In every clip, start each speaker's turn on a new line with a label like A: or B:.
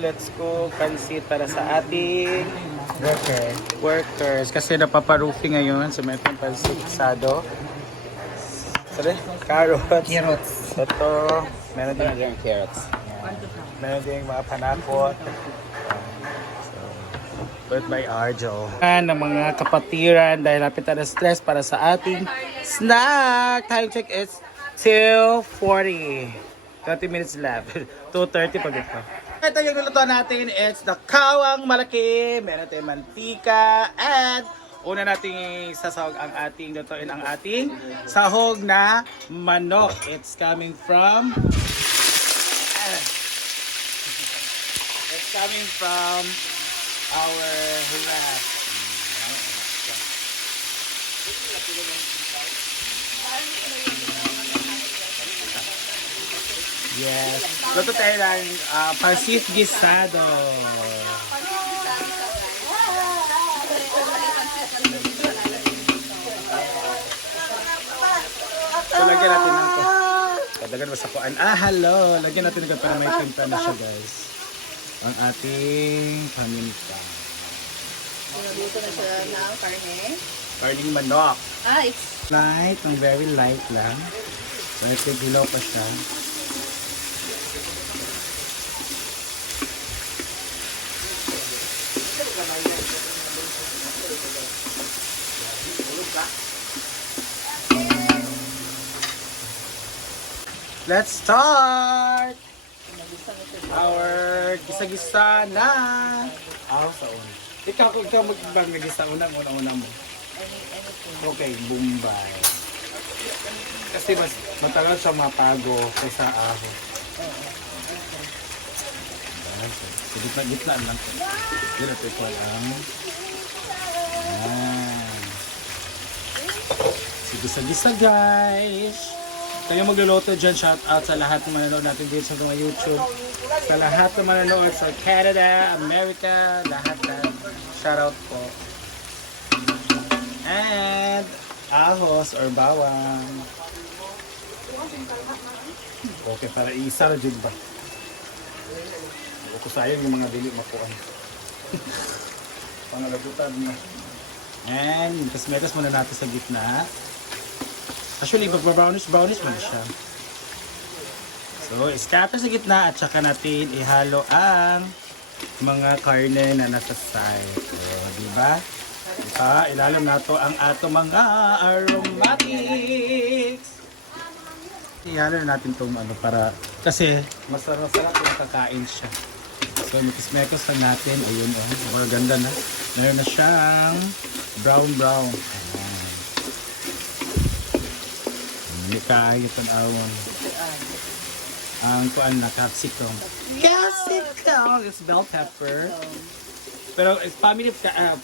A: let's cook pansit para sa ating worker. workers. Kasi napaparoofing ngayon so, may itong pansit sado. Sorry, carrots.
B: Carrots.
A: Ito, meron din yung carrots. Yan. Meron din mga panakot. Birth by Arjo. Ang mga kapatiran dahil lapit na stress para sa ating snack. Time check is 2.40. 30 minutes left. 2.30 pag ito. Ito yung niluto natin. It's the kawang malaki. Meron tayong mantika. And una nating sasahog ang ating lutuin ang ating sahog na manok. It's coming from It's coming from our rest. Yes. Luto tayo ng uh, pansit gisado. So, lagyan natin ng to. Kadagan mo sa kuan. Ah, hello. Lagyan natin ng para may timpla na siya, guys. Ang ating paminta.
C: Dito na siya ng karne.
A: Karning manok.
C: Ah, it's
A: Light, ng very light lang. So, ito dilaw pa siya. Let's start! Our gisa-gisa na! Aw, sa una. Ikaw, ikaw magbang nagisa unang una-una mo. Okay, Bombay. Kasi mas matagal siya mapago kaysa aho. Sa gitna-gitna lang. Yun ito lang. Yan. Sige-sagisa guys. Kayo magluluto dyan, shout out sa lahat ng manonood natin dito sa mga YouTube. Sa lahat ng manonood sa Canada, America, lahat na. Shout out po. And ahos or bawang. Okay, para isa ra jud ba? Ako sayang yung mga dili makuha. Pangalagutan na. And tas-metas muna natin sa gitna. Actually, magba-brownish, brownish man siya. So, scatter sa gitna at saka natin ihalo ang mga karne na nasa side. So, di ba? Pa, ilalim na to ang ato mga aromatics. Ihalo na natin itong ano para kasi masarap sarap kung kakain siya. So, mikis-mekos lang natin. Ayun, oh. Mga ganda na. Meron na siyang brown-brown. Ayan. Hindi kayo awon. Ang kuan na capsicum. Capsicum! It's bell pepper. Pero it's family of, uh,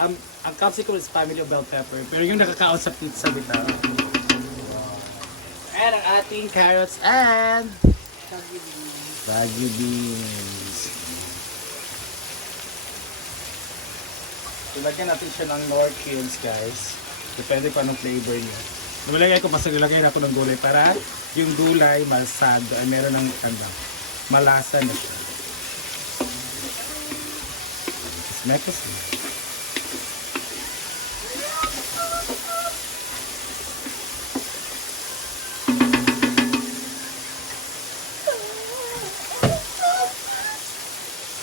A: um, ang capsicum is family of bell pepper. Pero yung nakakaon sa pizza dito. And ang ating carrots and Bagu beans. Ilagyan natin siya ng Nor cubes, guys. Depende pa anong flavor niya. Nilagay ko, basta nilagay na ako ng gulay para yung gulay malsado ay meron ng ano, malasa na siya. Mekos eh.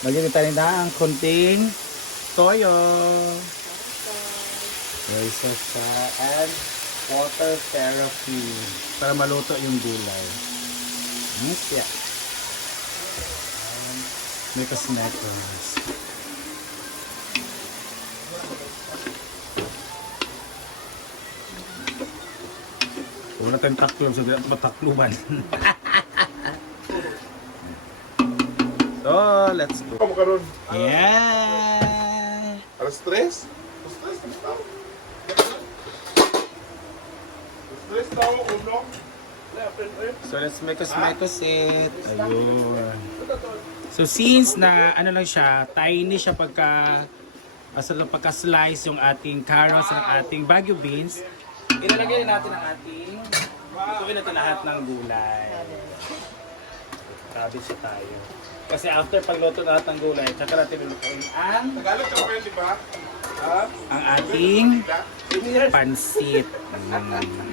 A: Lagyan tayo na ang kunting toyo. Soy sauce and water therapy para maluto yung gulay. Yes, yeah. May cosmetics. Wala tayong taklo sa matakluban. so, let's go.
D: Kamu karon?
A: Yeah!
D: Alas tres? Alas tres, alas tao. Alas tres tao, uno.
A: So let's make us make us it. Ayun. So since na ano lang siya, tiny siya pagka asa lang pagka-slice yung ating carrots at ating bagu beans, ilalagay na natin ang ating tuloy natin lahat ng gulay. Grabe siya tayo. Kasi after pagluto lahat ng gulay, tsaka natin lulutuin ang,
D: Tagalog ka pwede ba?
A: Ang ating pansit. Mm.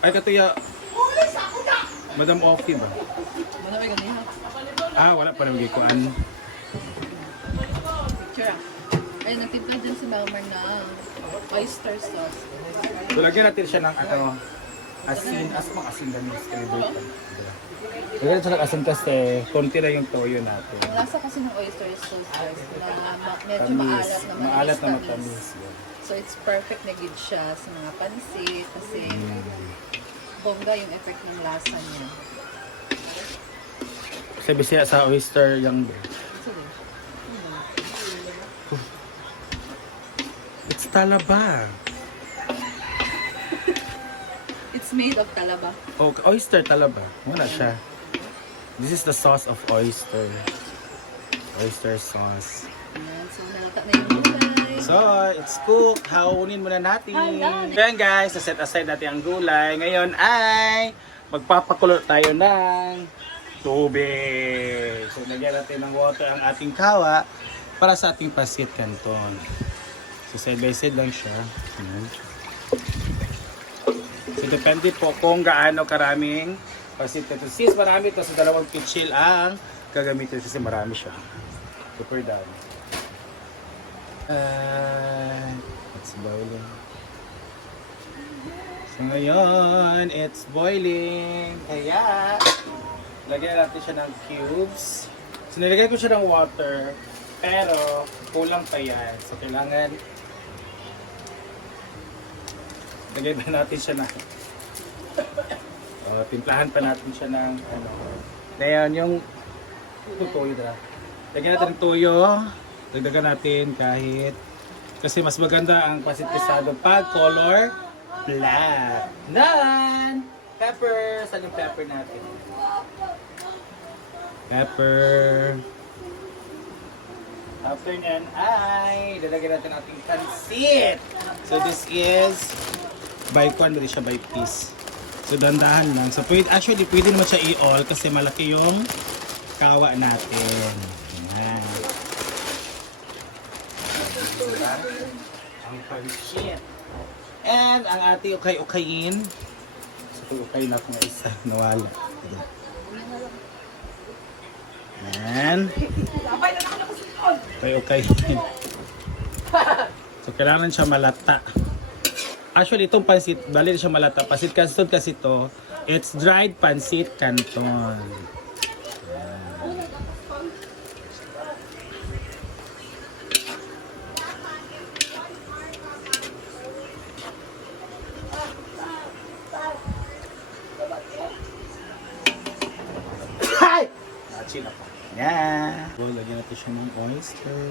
A: Ay, katuya. Madam Oki ba?
C: Ano ba ganyan?
A: Ah, wala pa nang gikuan.
C: Picture ah. Ay, nagtimpla dyan si Melmar ng oyster sauce.
A: So, lagyan natin siya ng ano, asin. Asa pang asin ganun? Lagyan natin siya ng asin kasi konti na yung toyo natin.
C: Ang lasa kasi ng oyster sauce guys, na ma- medyo
A: Tamis.
C: maalat na
A: Maalat na
C: matamis.
A: matamis.
C: So it's perfect na good siya sa mga pansit kasi bongga yung effect ng lasa niya.
A: Kasi bisaya sa oyster yung. It's talaba.
C: It's made of talaba.
A: Oh, oyster talaba. Wala siya. This is the sauce of oyster. Oyster sauce.
C: Ayan, so nalata na yung gulay.
A: So, it's cooked. Haunin muna natin. Ayan guys, set aside natin ang gulay. Ngayon ay magpapakulo tayo ng tubig. So, lagyan natin ng water ang ating kawa para sa ating pasit canton. So, side by side lang siya. Ayan. So, depende po kung gaano karaming pasit canton. Since marami to sa dalawang pitchil ang gagamitin kasi marami siya. Super dami. It's boiling. So ngayon, it's boiling. Kaya, lagyan natin siya ng cubes. So nilagay ko siya ng water, pero kulang pa yan. So kailangan, lagyan pa natin siya ng, oh, timplahan pa natin siya ng, ano, ngayon yung, ito tuyo na. Lagyan natin ng tuyo. Dagdagan natin kahit kasi mas maganda ang pasit pesado pag color black. Done! Pepper! Saan yung pepper natin? Pepper. After nyan ay lalagyan natin ating pansit. So this is by quantity siya by piece. So dandahan lang. So pwede, actually pwede naman siya i-all kasi malaki yung kawa natin. Ayan. Ang pansit. And ang ating ukay-ukayin. So ukay na ako nga isa. Nawala. And ukay-ukayin. So kailangan siya malata. Actually, itong pansit, bali siya malata. Pansit canton kasi to, it's dried pansit canton. Na po. Yan. So, lagyan natin siya ng oyster.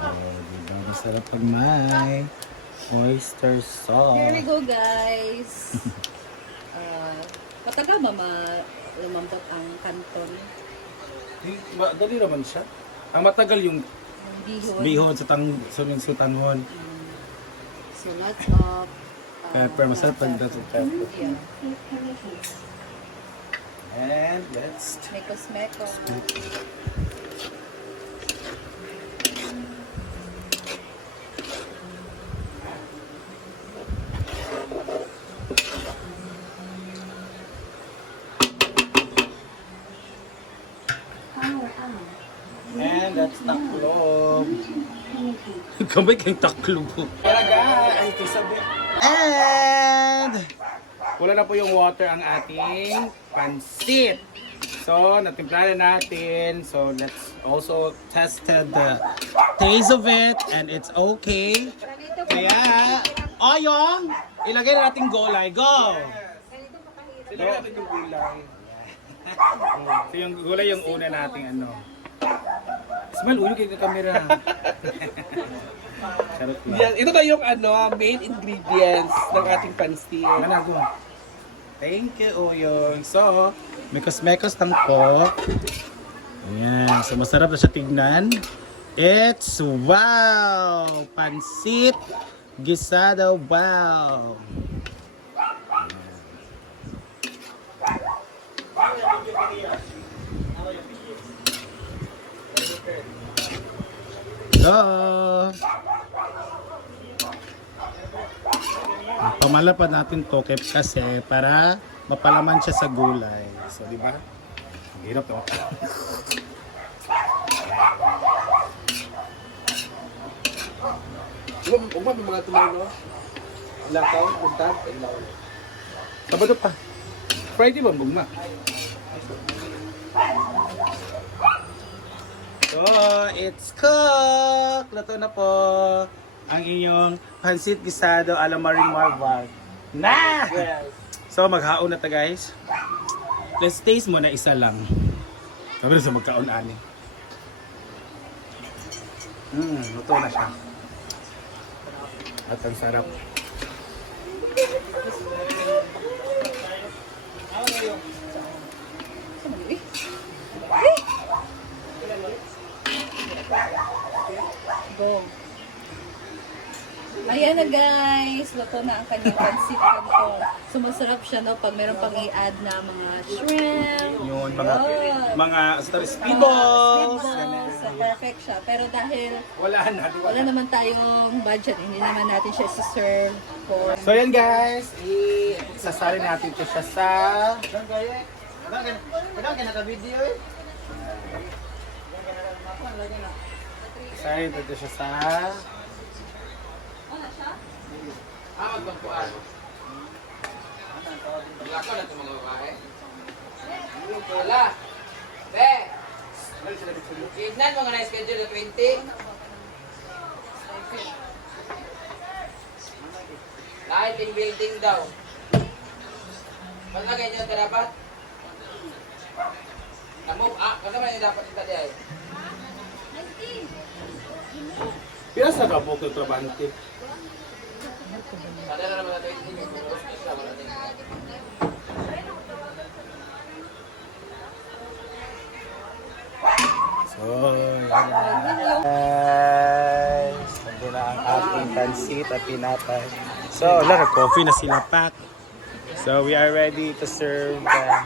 A: Oh, diba? Masarap pag may oyster sauce.
C: Here we go guys. Uh, matagal ba ma lumambot ang kanton?
A: Di, ba, dali naman siya. Ang matagal yung
C: bihon.
A: bihon sa tang sa sa tanhon.
C: So lots of uh,
A: Pepper, masarap pag that's pepper.
C: Yeah.
A: And let's
C: Mekos-mekos.
A: And that's taklob. Kamay kang taklob. Talaga, ay kisabi. And wala na po yung water ang ating pansit. So, natimpla na natin. So, let's also tested the taste of it and it's okay. Kaya, oyong, ilagay na natin gulay. Go! Ilagay natin yung gulay. so yung gulay yung una nating ano. Smell, ulo kayo ka camera. Charot lang.
B: Yan, ito na yung ano, main ingredients ng ating pansit.
A: Manago. Thank you, Uyong. So, mekos-mekos ng pork. Ayan. So, masarap na siya tignan. It's wow! Pansit gisado wow! Hello! Pamalapad natin to kasi para mapalaman siya sa gulay. So, di ba? Ang hirap to.
B: Huwag ba mga tumalo? Lakaw, puntad, ilaw.
A: Sabado pa. Friday ba bugma? So, it's cooked! Luto na po ang inyong pansit gisado ala Maring Marval. Na!
B: Yes.
A: So, maghaon na ta guys. Let's taste muna isa lang. Sabi na sa magkaon-ani. Hmm, luto na siya. At ang sarap.
C: Ayan na guys, luto na ang kanyang pansit canton. Sumasarap siya no pag meron pang i-add na mga shrimp.
A: Yun, mga,
C: Oh.
A: mga star speedballs.
C: speedballs. So, perfect siya. Pero dahil
A: Wala na. di
C: wala
A: Wala.
C: naman tayong budget, hindi naman natin siya serve for
A: So yan guys, isasali natin ito siya sa... Isasali natin ito siya sa...
E: Wala. Be. Tignan mo nga na schedule na 20. Kahit in building daw. Na ganyan ka dapat? Na-move ah, kung naman yung dapat kita diay.
A: Pira sa kabok ng trabante?
E: Sada na naman na 20.
A: So. Guys, nandun na ang ating pansit at pinapay. So, wala, coffee na sila pack. So, we are ready to serve the